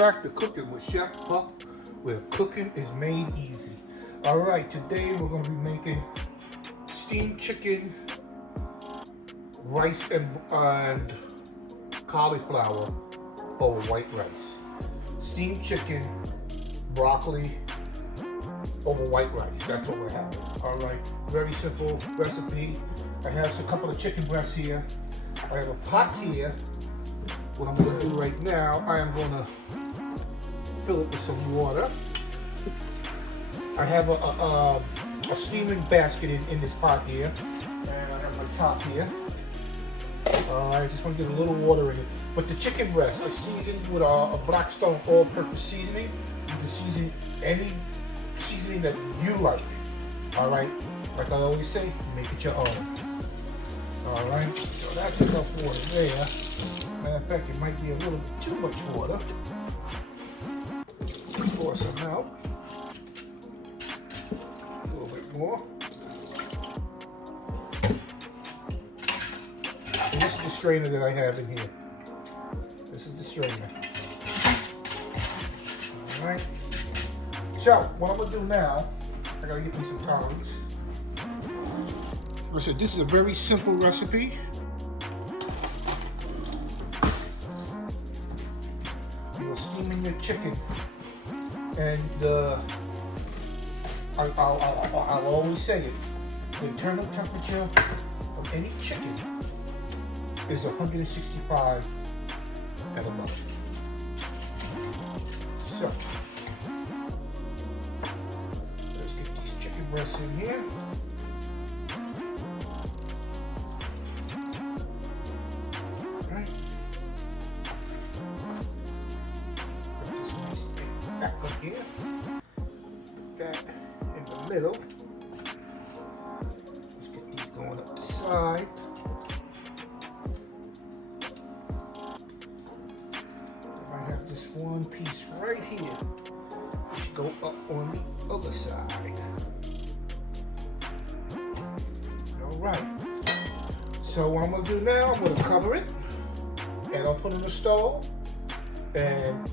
back to Cooking with Chef Puck, where cooking is made easy. All right, today we're going to be making steamed chicken, rice and cauliflower over white rice. Steamed chicken, broccoli over white rice. That's what we're having. All right, very simple recipe. I have a couple of chicken breasts here. I have a pot here. What I'm going to do right now, I am going to fill it with some water. I have a steaming basket in this pot here, and I have my top here. I just want to get a little water in it. But the chicken breast, I seasoned with a Blackstone all-purpose seasoning. You can season any seasoning that you like. All right, like I always say, make it your own. All right, so that's enough water there. Matter of fact, it might be a little too much water. Pour some out. A little bit more. And this is the strainer that I have in here. This is the strainer. All right. So, what I'm gonna do now, I gotta get me some tongs. Listen, this is a very simple recipe. You're steaming your chicken, and I'll always say it, the internal temperature of any chicken is 165 and above. So, let's get these chicken breasts in here. Back up here, put that in the middle. Let's get these going up the side. I might have this one piece right here, which go up on the other side. All right. So what I'm gonna do now, I'm gonna cover it, and I'll put it on the stove, and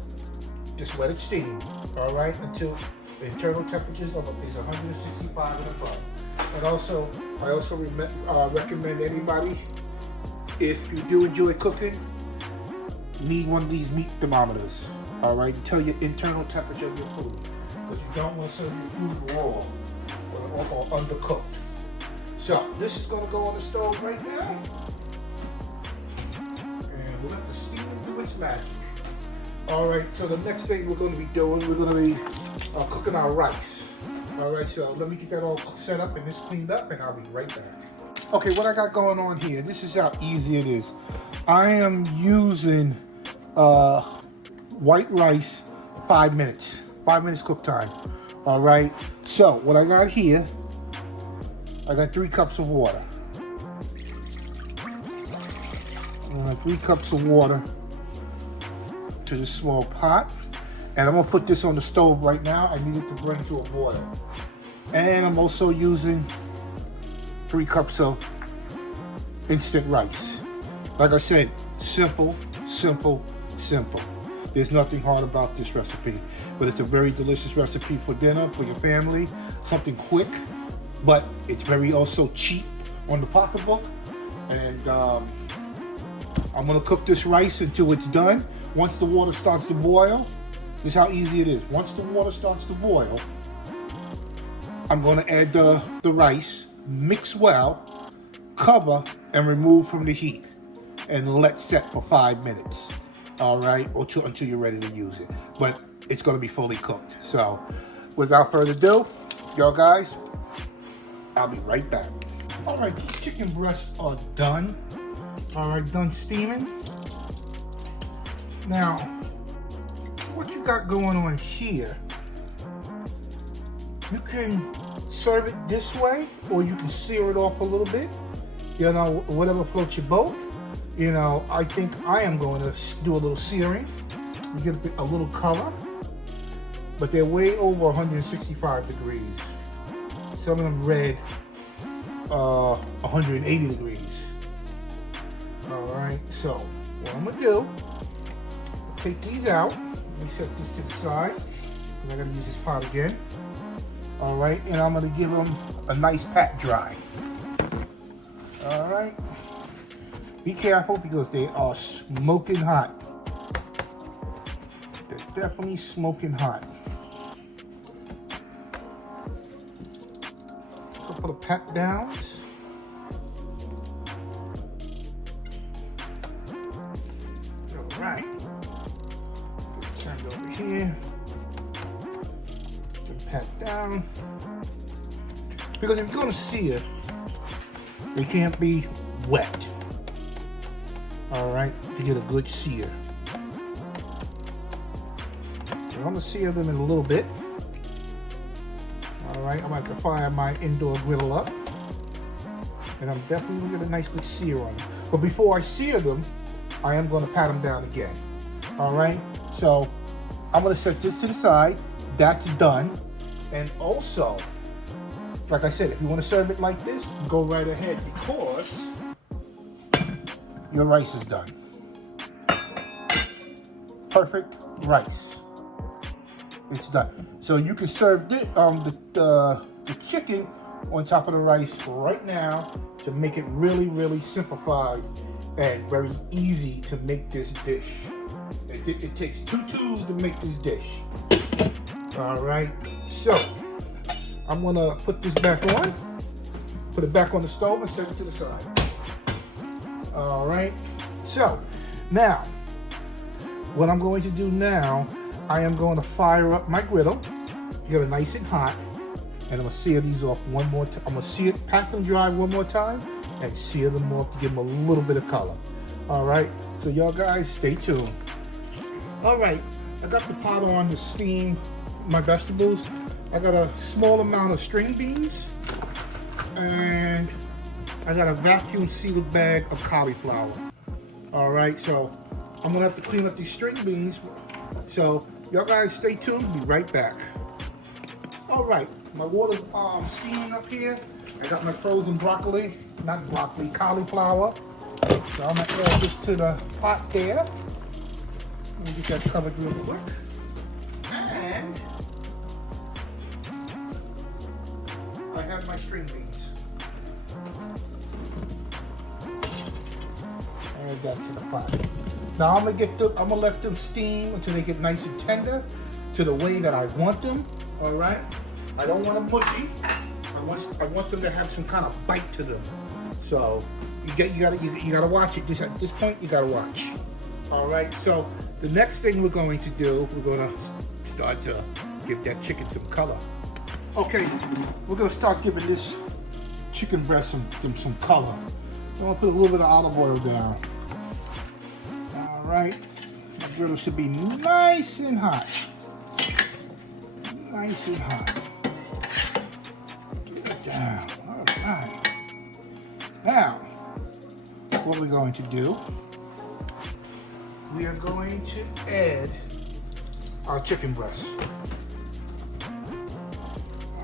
just let it steam, all right, until the internal temperatures of is 165 and above. And also, I also recommend anybody, if you do enjoy cooking, need one of these meat thermometers, all right, to tell your internal temperature of your food, because you don't want to serve your food raw or undercooked. So this is going to go on the stove right now, and we'll let the steam do its magic. All right, so the next thing we're going to be doing, we're going to be cooking our rice. All right, so let me get that all set up and this cleaned up, and I'll be right back. Okay, what I got going on here, this is how easy it is. I am using white rice, 5 minutes. 5 minutes cook time. All right, so what I got here, I got 3 cups of water. 3 cups of water to this small pot, and I'm gonna put this on the stove right now. I need it to burn to a boil. And I'm also using 3 cups of instant rice. Like I said, simple, simple, simple. There's nothing hard about this recipe, but it's a very delicious recipe for dinner, for your family, something quick, but it's very also cheap on the pocketbook. And I'm gonna cook this rice until it's done. Once the water starts to boil, this is how easy it is. Once the water starts to boil, I'm going to add the rice, mix well, cover, and remove from the heat, and let set for 5 minutes. All right, or until you're ready to use it. But it's going to be fully cooked. So, without further ado, y'all guys, I'll be right back. All right, these chicken breasts are done. All right, done steaming. Now, what you got going on here, you can serve it this way, or you can sear it off a little bit, you know, whatever floats your boat. You know, I think I am going to do a little searing to get a little color, but they're way over 165 degrees. Some of them red, 180 degrees. All right, so what I'm gonna do, take these out. Let me set this to the side. I gotta use this pot again. All right, and I'm gonna give them a nice pat dry. All right. Be careful because they are smoking hot. They're definitely smoking hot. A couple of pat downs. All right. Turn it over here. Pat down. Because if you're gonna sear, it can't be wet. All right, to get a good sear. So I'm gonna sear them in a little bit. All right, I'm gonna have to fire my indoor griddle up. And I'm definitely gonna get a nice good sear on them. But before I sear them, I am gonna pat them down again. All right, so I'm gonna set this to the side. That's done. And also, like I said, if you want to serve it like this, go right ahead because your rice is done. Perfect rice. It's done. So you can serve the chicken on top of the rice right now to make it really, really simplified and very easy to make this dish. It takes 2 tools to make this dish. All right, so I'm gonna put this back on, put it back on the stove and set it to the side. All right, so now what I'm going to do now, I am going to fire up my griddle, get it nice and hot, and I'm gonna sear these off one more time. I'm gonna sear, pat them dry one more time and sear them off to give them a little bit of color. All right, so y'all guys stay tuned. All right, I got the pot on to steam my vegetables. I got a small amount of string beans and I got a vacuum sealed bag of cauliflower. All right, so I'm gonna have to clean up these string beans. So y'all guys stay tuned, be right back. All right, my water's steaming up here. I got my frozen broccoli, not broccoli, cauliflower. So I'm gonna add this to the pot there. Let me get that covered real quick. And I have my string beans. Add that to the pot. Now I'm gonna let them steam until they get nice and tender to the way that I want them. All right. I don't want them mushy. I want them to have some kind of bite to them. So you gotta watch it. At this point, you gotta watch. All right. So the next thing we're going to do, we're gonna start to give that chicken some color. Okay, we're gonna start giving this chicken breast some color. So I'm gonna put a little bit of olive oil down. All right, my griddle should be nice and hot. Nice and hot. Get it down. All right. Now, what we're going to do, we are going to add our chicken breast.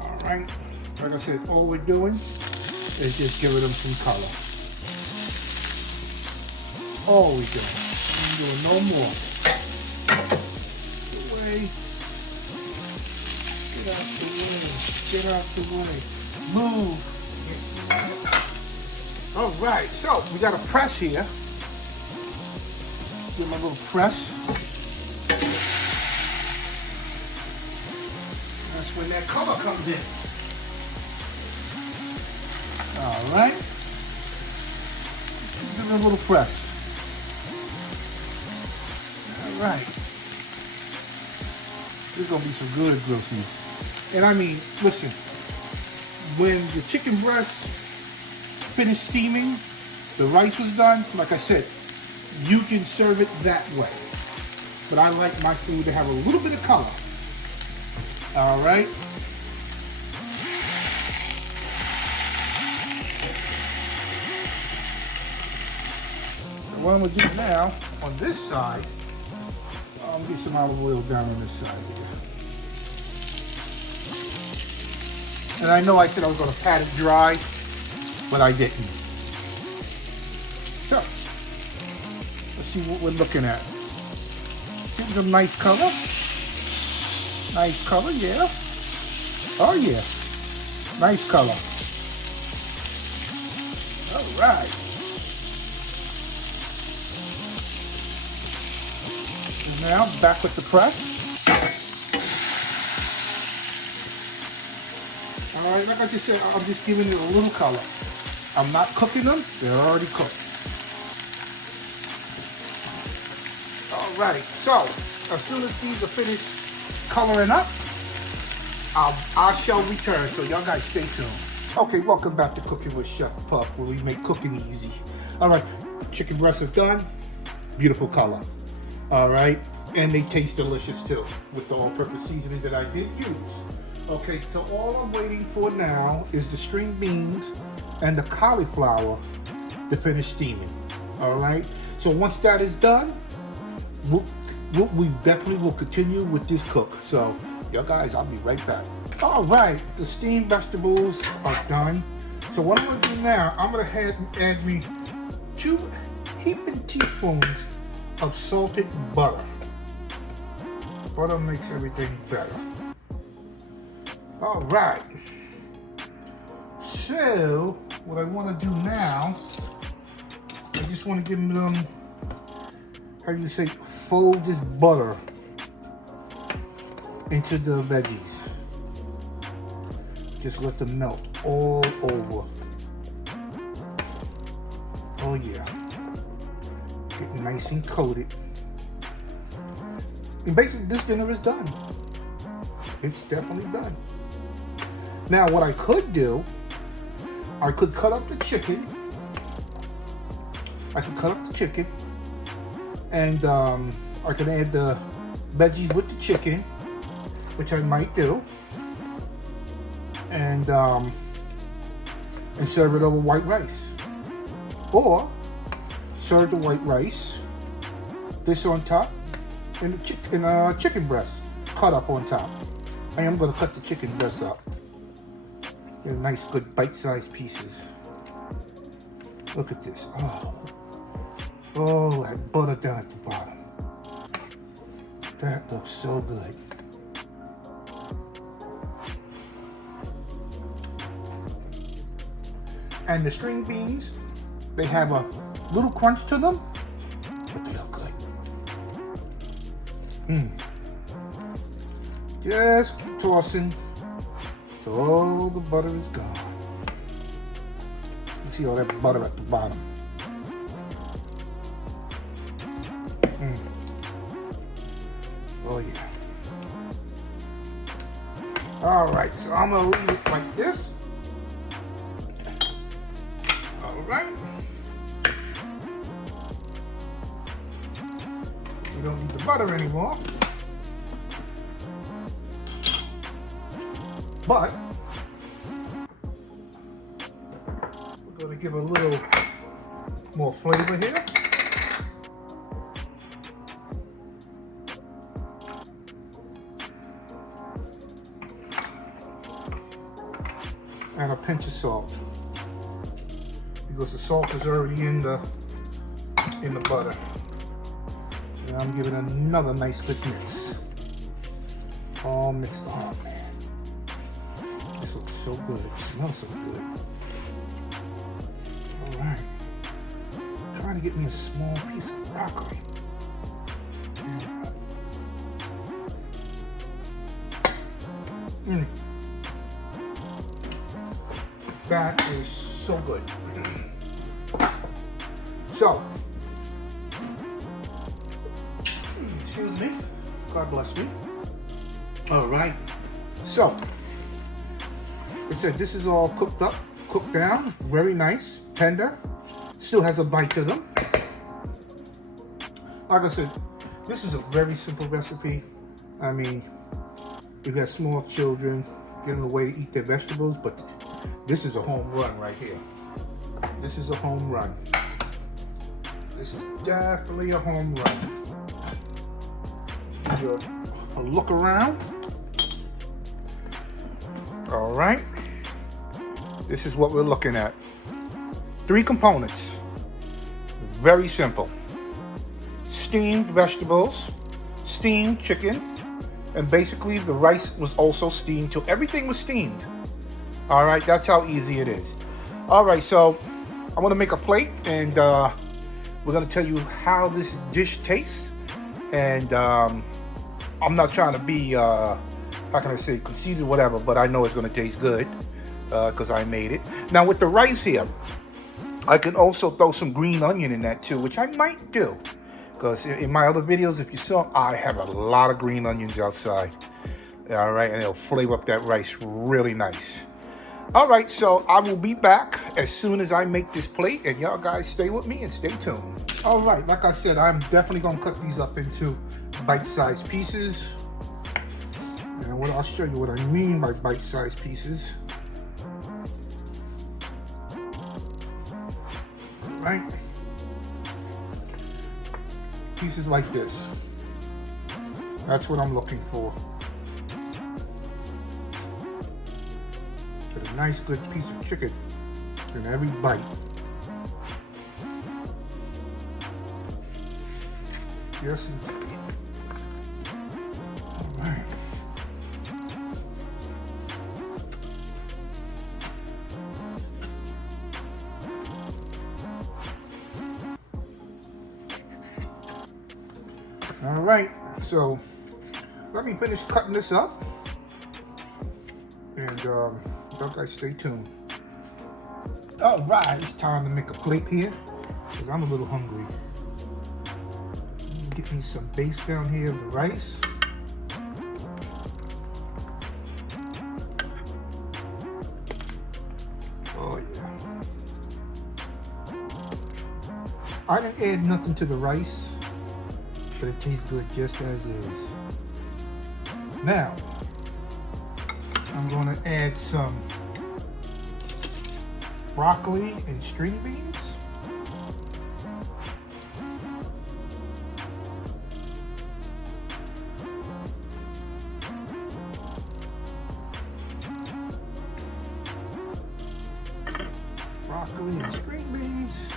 All right, like I said, all we're doing is just giving them some color. All we're doing. We're doing no more. Get away. Get out the way. Get out the way. Move. All right, so we got a press here. Give my little press. That's when that color comes in. All right. Give it a little press. All right. This is gonna be some good grilled cheese. And I mean, listen, when the chicken breast finished steaming, the rice was done, like I said, you can serve it that way. But I like my food to have a little bit of color. All right. So what I'm gonna do now, on this side, I'm gonna get some olive oil down on this side here. And I know I said I was gonna pat it dry, but I didn't. So, let's see what we're looking at. Gives a nice color. Nice color, yeah. Oh yeah. Nice color. All right. And now back with the press. All right, like I just said, I'm just giving it a little color. I'm not cooking them, they're already cooked. All right, so as soon as these are finished coloring up, I shall return, so y'all guys stay tuned. Okay, welcome back to Cooking with Chef Puff, where we make cooking easy. All right, chicken breasts are done, beautiful color. All right, and they taste delicious too, with the all-purpose seasoning that I did use. Okay, so all I'm waiting for now is the string beans and the cauliflower to finish steaming. All right, so once that is done, we definitely will continue with this cook. So, y'all guys, I'll be right back. All right, the steamed vegetables are done. So what I'm gonna do now, I'm gonna add me 2 heaping teaspoons of salted butter. Butter makes everything better. All right. So what I want to do now, I just want to give them, how do you say, fold this butter into the veggies. Just let them melt all over. Oh yeah. Get nice and coated. And basically this dinner is done. It's definitely done. Now what I could do, I could cut up the chicken. And I could add the veggies with the chicken, which I might do. And serve it over white rice. Or serve the white rice, this on top, and the chicken breast cut up on top. I am going to cut the chicken breast up. They're nice, good bite-sized pieces. Look at this. Oh, that butter down at the bottom. That looks so good. And the string beans, they have a little crunch to them, but they are good. Just keep tossing till all the butter is gone. You see all that butter at the bottom. Oh yeah. All right, so I'm gonna leave it like this. All right. We don't need the butter anymore. But we're going to give a little more flavor here. And a pinch of salt, because the salt is already in the butter. And I'm giving another nice good mix. All mixed up. This looks so good. It smells so good. All right. Trying to get me a small piece of broccoli. That is so good. So, excuse me. God bless me. All right. So, I said this is all cooked up, cooked down, very nice, tender. Still has a bite to them. Like I said, this is a very simple recipe. I mean, you've got small children getting away to eat their vegetables, but this is a home run right here. This is a home run. This is definitely a home run. Give you a look around. All right. This is what we're looking at. 3 components. Very simple. Steamed vegetables, steamed chicken, and basically the rice was also steamed too. Everything was steamed. All right, that's how easy it is. All right, so I'm gonna make a plate, and we're gonna tell you how this dish tastes. And I'm not trying to be, how can I say, conceited or whatever, but I know it's gonna taste good because I made it. Now with the rice here, I can also throw some green onion in that too, which I might do. Because in my other videos, if you saw, I have a lot of green onions outside. All right, and it'll flavor up that rice really nice. All right, so I will be back as soon as I make this plate, and y'all guys stay with me and stay tuned. All right, like I said, I'm definitely gonna cut these up into bite-sized pieces. And I'll show you what I mean by bite-sized pieces. All right. Pieces like this. That's what I'm looking for. Get a nice good piece of chicken in every bite. Yes, indeed. All right. All right, so let me finish cutting this up, and y'all guys stay tuned. All right, it's time to make a plate here, because I'm a little hungry. Get me some base down here of the rice. Oh yeah. I didn't add nothing to the rice, but it tastes good just as is. Now, I'm going to add some broccoli and string beans. Broccoli and string beans.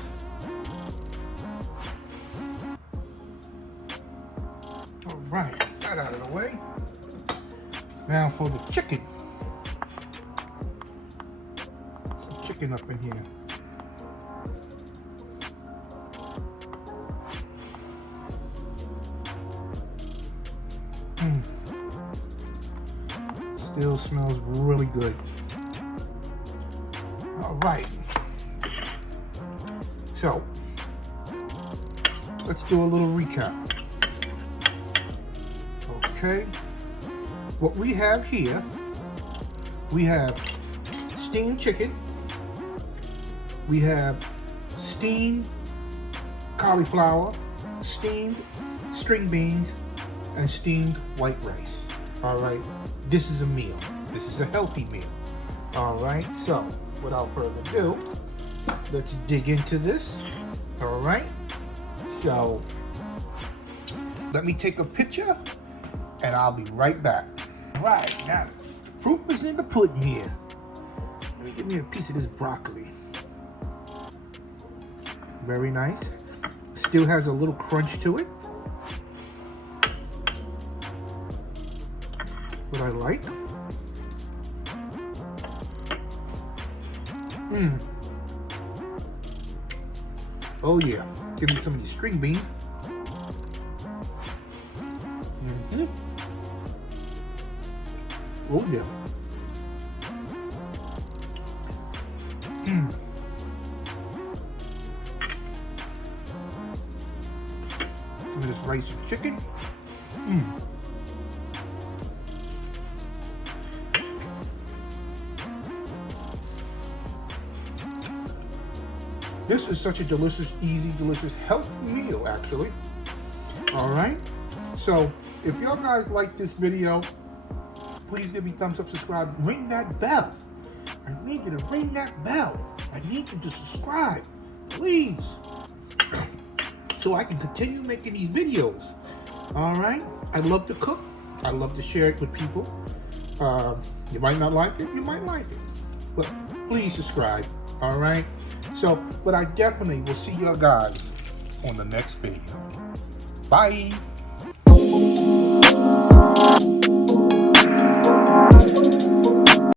All right, that out of the way. Now for the chicken. Some chicken up in here. Still smells really good. All right. So, let's do a little recap. Okay. What we have here, we have steamed chicken, we have steamed cauliflower, steamed string beans, and steamed white rice. All right, this is a meal. This is a healthy meal. All right, so without further ado, let's dig into this. All right, so let me take a picture and I'll be right back. All right, now the proof is in the pudding here. Let me give me a piece of this broccoli. Very nice. Still has a little crunch to it. What I like. Oh yeah, give me some of the string bean. Oh yeah. Some of this rice and chicken. This is such a delicious, easy, delicious, healthy meal, actually. All right. So, if y'all guys like this video, please give me thumbs up, subscribe, ring that bell. I need you to ring that bell. I need you to subscribe, please, so I can continue making these videos. All right. I love to cook. I love to share it with people. You might not like it. You might like it, but please subscribe. All right. So, but I definitely will see you guys on the next video. Bye.